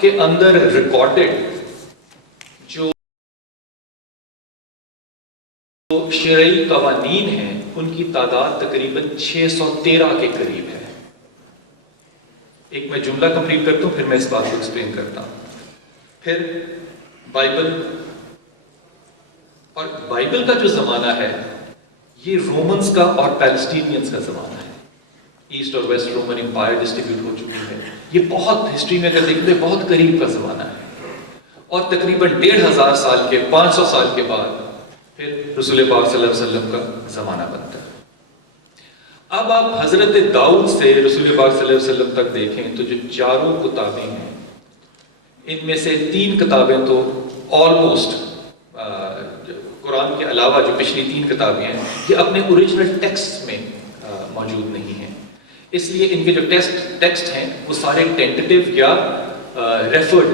کے اندر ریکارڈڈ جو شرعی قوانین ہیں ان کی تعداد تقریباً 613 کے قریب ہے. ایک میں جملہ کمپلیٹ کرتا ہوں، پھر میں اس بات کو ایکسپلین کرتا ہوں. پھر بائبل، اور بائبل کا جو زمانہ ہے یہ رومنز کا اور پیلسٹینینز کا زمانہ ہے. ایسٹ اور ویسٹ رومن امپائر ڈسٹریبیوٹ ہو چکی ہے. یہ بہت ہسٹری میں اگر دیکھتے بہت قریب کا زمانہ ہے، اور تقریباً 1500 سال کے 500 سال کے بعد پھر رسول پاک صلی اللہ علیہ وسلم کا زمانہ بنتا ہے. اب آپ حضرت داؤد سے رسول پاک صلی اللہ علیہ وسلم تک دیکھیں تو جو چاروں کتابیں ہیں ان میں سے 3 کتابیں تو آلموسٹ قرآن کے علاوہ جو پچھلی 3 کتابیں ہیں یہ اپنے اوریجنل ٹیکسٹ میں موجود نہیں ہیں. اس لیے ان کے جو ٹیکسٹ ہیں وہ سارے ٹینٹیٹیو یا ریفرڈ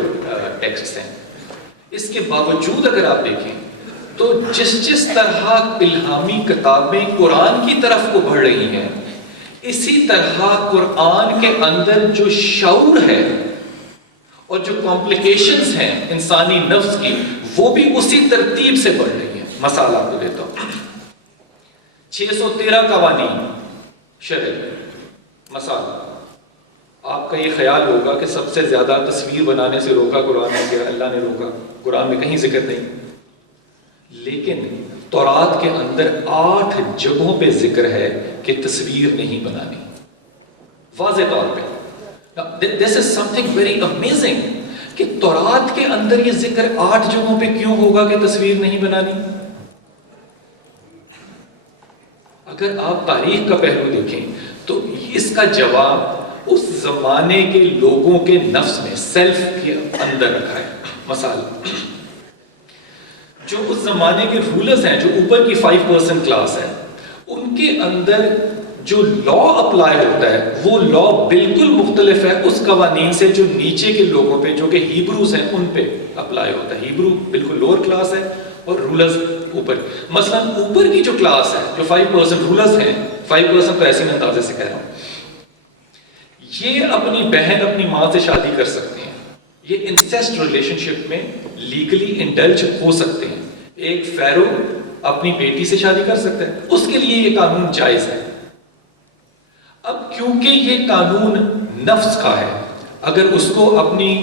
ٹیکسٹ ہیں. اس کے باوجود اگر آپ دیکھیں تو جس طرح الہامی کتابیں قرآن کی طرف کو بڑھ رہی ہیں، اسی طرح قرآن کے اندر جو شعور ہے اور جو کمپلیکیشنز ہیں انسانی نفس کی وہ بھی اسی ترتیب سے بڑھ رہی ہیں. مثال آپ کو دیتا ہوں، 613 قوانین شرعی. مثال آپ کا یہ خیال ہوگا کہ سب سے زیادہ تصویر بنانے سے روکا قرآن نے، کہ اللہ نے روکا، قرآن میں کہیں ذکر نہیں. لیکن تورات کے اندر 8 جگہوں پہ ذکر ہے کہ تصویر نہیں بنانی، واضح طور پہ. This is something very amazing کہ تورات کے اندر یہ ذکر 8 جگہوں پہ کیوں ہوگا کہ تصویر نہیں بنانی. اگر آپ تاریخ کا پہلو دیکھیں تو اس کا جواب اس زمانے کے لوگوں کے نفس میں، سیلف کے اندر رکھا ہے. مثال، جو اس زمانے کے رولرز ہیں، جو اوپر کی 5% کلاس ہے، ان کے اندر جو لا اپلائی ہوتا ہے وہ لا بالکل مختلف ہے اس قوانین سے جو نیچے کے لوگوں پہ، جو کہ ہیبروز ہیں، ان پہ اپلائی ہوتا ہے. ہیبرو بالکل لوور کلاس ہے اور رولرز اوپر. مثلا اوپر کی جو کلاس ہے، جو 5% رولرز ہیں، 5% تو ایسے میں اندازے سے کہہ رہا ہوں، یہ اپنی بہن اپنی ماں سے شادی کر سکتے ہیں. یہ انسیسٹ ریلیشن شپ میں لیگلی انڈلج ہو سکتے ہیں. ایک فیرو اپنی بیٹی سے شادی کر سکتا ہے، اس کے لیے یہ قانون جائز ہے. اب کیونکہ یہ قانون نفس کا ہے، اگر اس کو اپنی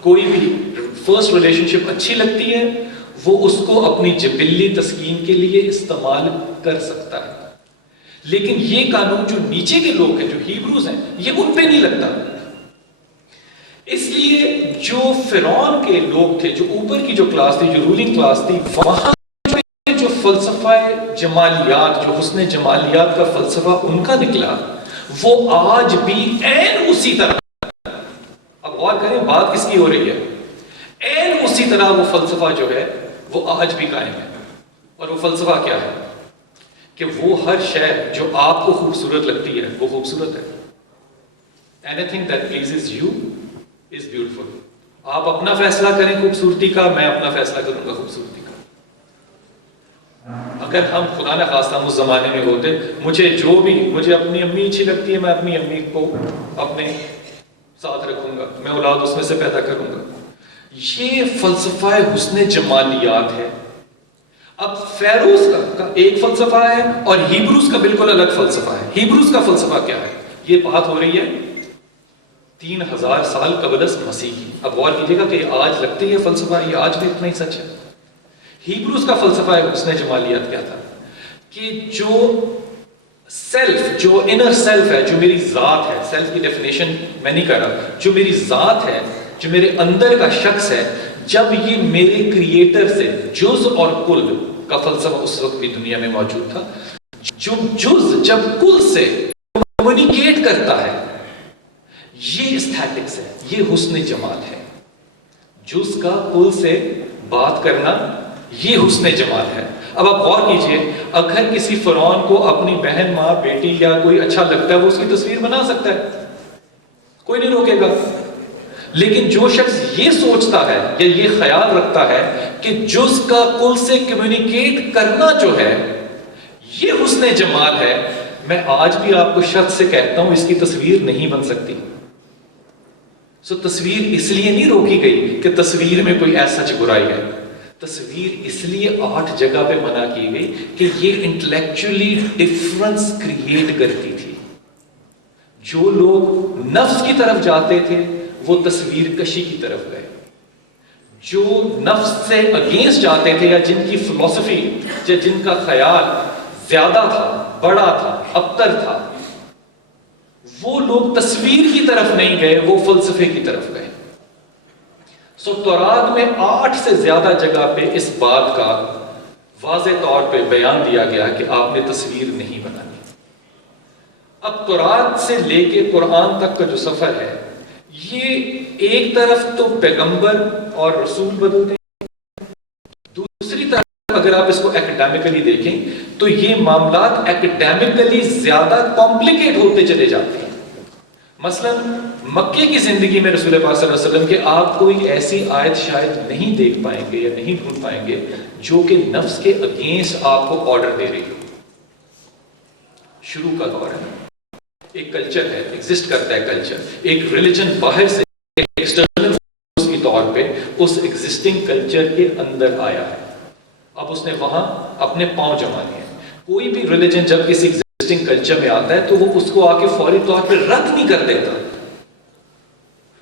کوئی بھی فرسٹ ریلیشن شپ اچھی لگتی ہے وہ اس کو اپنی جبلی تسکین کے لیے استعمال کر سکتا ہے. لیکن یہ قانون جو نیچے کے لوگ ہیں، جو ہیبروز ہیں، یہ ان پہ نہیں لگتا. اس لیے جو فرعون کے لوگ تھے، جو اوپر کی جو کلاس تھی، جو رولنگ کلاس تھی، وہاں جو فلسفہ جمالیات، جو حسن جمالیات کا فلسفہ ان کا نکلا، وہ آج بھی عین اسی طرح، اب غور کریں بات کس کی ہو رہی ہے، عین اسی طرح وہ فلسفہ جو ہے وہ آج بھی قائم ہے. اور وہ فلسفہ کیا ہے؟ کہ وہ ہر شے جو آپ کو خوبصورت لگتی ہے وہ خوبصورت ہے. Anything that pleases you is beautiful. آپ اپنا فیصلہ کریں خوبصورتی کا، میں اپنا فیصلہ کروں گا خوبصورتی کا. اگر ہم خدا نہ خواستہ ہم اس زمانے میں ہوتے، مجھے اپنی امی اچھی لگتی ہے، میں اپنی امی کو اپنے ساتھ رکھوں گا، میں اولاد اس میں سے پیدا کروں گا. یہ فلسفہ حسن جمالیات ہے. اب فیروز کا ایک فلسفہ ہے اور ہیبروز کا بالکل الگ فلسفہ ہے. ہیبروز کا فلسفہ کیا ہے؟ یہ بات ہو رہی ہے 3000 سال قبل از مسیح کی. اب غور کیجیے گا کہ آج لگتی ہے فلسفہ، یہ آج بھی اتنا ہی سچ ہے. ہیبروز کا فلسفہ حسن جمالیات کیا تھا؟ کہ جو سیلف، جو انر سیلف ہے، جو میری ذات ہے، سیلف کی ڈیفینیشن میں نہیں کر رہا، جو میری ذات ہے، جو میرے اندر کا شخص ہے، جب یہ میرے کریٹر سے جز اور کل کا فلسفہ اس وقت بھی دنیا میں موجود تھا. جو جز جب کل سے کمیونیکیٹ کرتا ہے، یہ ایستھیٹکس ہے، یہ حسن جمال ہے. جز کا کل سے بات کرنا، یہ حسن جمال ہے. اب آپ غور کیجئے، اگر کسی فرعون کو اپنی بہن، ماں، بیٹی یا کوئی اچھا لگتا ہے وہ اس کی تصویر بنا سکتا ہے، کوئی نہیں روکے گا. لیکن جو شخص یہ سوچتا ہے یا یہ خیال رکھتا ہے کہ جز کا کل سے کمیونیکیٹ کرنا جو ہے یہ حسن جمال ہے، میں آج بھی آپ کو شرط سے کہتا ہوں اس کی تصویر نہیں بن سکتی. تصویر اس لیے نہیں روکی گئی کہ تصویر میں کوئی ایسا سچ برائی ہے، تصویر اس لیے 8 جگہ پہ منع کی گئی کہ یہ انٹلیکچولی ڈفرنس کریٹ کرتی تھی. جو لوگ نفس کی طرف جاتے تھے وہ تصویر کشی کی طرف گئے، جو نفس سے اگینسٹ جاتے تھے یا جن کی فلسفی یا جن کا خیال زیادہ تھا، بڑا تھا، ابتر تھا، وہ لوگ تصویر کی طرف نہیں گئے، وہ فلسفے کی طرف گئے. تورات میں 8 سے زیادہ جگہ پہ اس بات کا واضح طور پہ بیان دیا گیا کہ آپ نے تصویر نہیں بنانی. اب تورات سے لے کے قرآن تک کا جو سفر ہے، یہ ایک طرف تو پیغمبر اور رسول بدلتے ہیں، دوسری طرف اگر آپ اس کو ایکڈیمکلی دیکھیں تو یہ معاملات ایکڈیمکلی زیادہ کمپلیکیٹ ہوتے چلے جاتے ہیں. مثلا مکے کی زندگی میں رسول پاک صلی اللہ علیہ وسلم کے آپ کوئی ایسی آیت شاید نہیں دیکھ پائیں گے یا نہیں ڈھونڈ پائیں گے جو کہ نفس کے اگینسٹ آپ کو آرڈر دے رہی ہو. شروع کا دور ہے، ایک کلچر ہے، ایگزسٹ کرتا ہے کلچر، ایک ریلیجن باہر سے ایکسٹرنل فورس کی طور پہ اس ایگزسٹنگ کلچر کے اندر آیا ہے. اب اس نے وہاں اپنے پاؤں جمانے ہیں. کوئی بھی ریلیجن جب کسی ایگزسٹنگ کلچر میں آتا ہے تو وہ اس کو آ کے فوری طور پہ رد نہیں کر دیتا،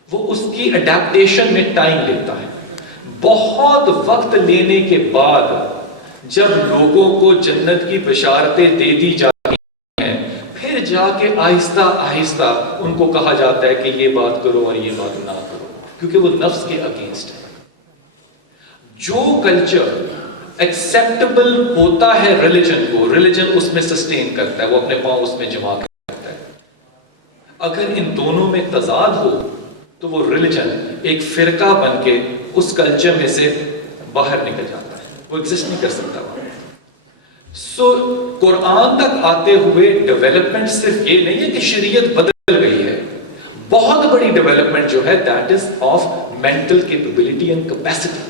وہ اس کی اڈیپٹیشن میں ٹائم لیتا ہے. بہت وقت لینے کے بعد جب لوگوں کو جنت کی بشارتیں دے دی جاتی ہیں، پھر جا کے آہستہ آہستہ ان کو کہا جاتا ہے کہ یہ بات کرو اور یہ بات نہ کرو، کیونکہ وہ نفس کے اگینسٹ ہے. جو کلچر ایکسیپٹیبل ہوتا ہے ریلیجن کو، ریلیجن اس میں سسٹین کرتا ہے، وہ اپنے پاؤں اس میں جما کرتا ہے. اگر ان دونوں میں تضاد ہو تو وہ ریلیجن ایک فرقہ بن کے اس کلچر میں سے باہر نکل جاتا ہے، وہ ایگزسٹ نہیں کر سکتا وہاں. قرآن تک آتے ہوئے ڈیولپمنٹ صرف یہ نہیں ہے کہ شریعت بدل گئی ہے، بہت بڑی ڈیولپمنٹ جو ہے that is of mental capability and capacity.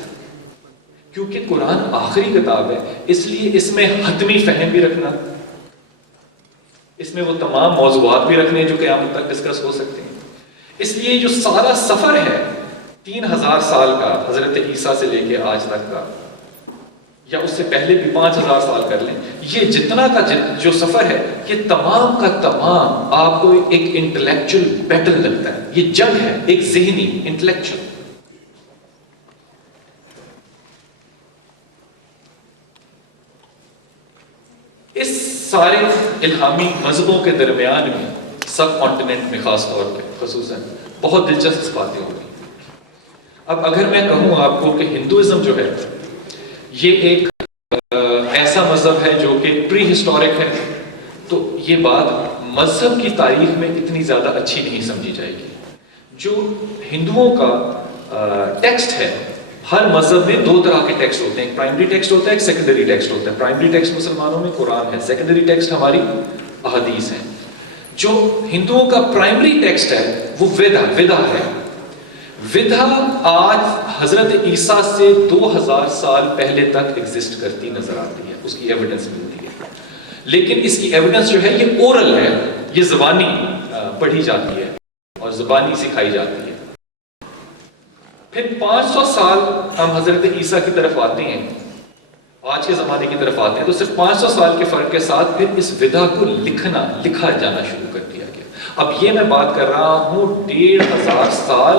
کیونکہ قرآن آخری کتاب ہے، اس لیے اس میں حتمی فہم بھی رکھنا، اس میں وہ تمام موضوعات بھی رکھنے جو قیامت تک ڈسکس ہو سکتے ہیں. اس لیے جو سارا سفر ہے 3000 سال کا حضرت عیسیٰ سے لے کے آج تک کا، یا اس سے پہلے بھی 5000 سال کر لیں، یہ جتنا کا جو سفر ہے یہ تمام کا تمام آپ کو ایک انٹلیکچل بیٹل لگتا ہے. یہ جنگ ہے ایک ذہنی انٹلیکچل. اس سارے الہامی مذہبوں کے درمیان میں سب کانٹیننٹ میں خاص طور پہ خصوصاً بہت دلچسپ باتیں ہو گئی. اب اگر میں کہوں آپ کو کہ ہندوازم جو ہے یہ ایک ایسا مذہب ہے جو کہ پری ہسٹورک ہے، تو یہ بات مذہب کی تاریخ میں اتنی زیادہ اچھی نہیں سمجھی جائے گی. جو ہندوؤں کا ٹیکسٹ ہے، ہر مذہب میں 2 طرح کے ٹیکسٹ ہوتے ہیں، ایک پرائمری ٹیکسٹ ہوتا ہے، ایک سیکنڈری ٹیکسٹ ہوتا ہے. پرائمری ٹیکسٹ مسلمانوں میں قرآن ہے، سیکنڈری ٹیکسٹ ہماری احادیث ہیں. جو ہندوؤں کا پرائمری ٹیکسٹ ہے وہ ویدا ہے. ویدا آج حضرت عیسیٰ سے 2000 سال پہلے تک ایگزسٹ کرتی نظر آتی ہے، اس کی ایویڈنس ملتی ہے. لیکن اس کی ایویڈنس جو ہے یہ اورل ہے، یہ زبانی پڑھی جاتی ہے اور زبانی سکھائی جاتی ہے. پھر 500 سال ہم حضرت عیسیٰ کی طرف آتے ہیں، آج کے زمانے کی طرف آتے ہیں، تو صرف 500 سال کے فرق کے ساتھ پھر اس ودا کو لکھا جانا شروع کر دیا گیا. اب یہ میں بات کر رہا ہوں 1500 سال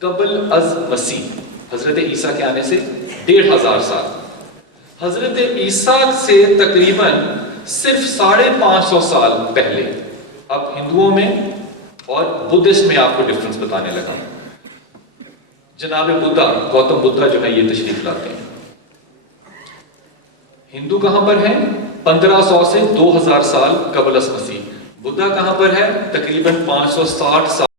قبل از مسیح، حضرت عیسیٰ کے آنے سے 1500 سال. حضرت عیسیٰ سے تقریباً صرف 550 سال پہلے. اب ہندوؤں میں اور بدھسٹ میں آپ کو ڈفرنس بتانے لگا. جناب بدھا، گوتم بدھا جو ہے یہ تشریف لاتے ہیں. ہندو کہاں پر ہے؟ 1500 سے 2000 سال قبل از مسیح. بدھا کہاں پر ہے؟ تقریباً 560 سال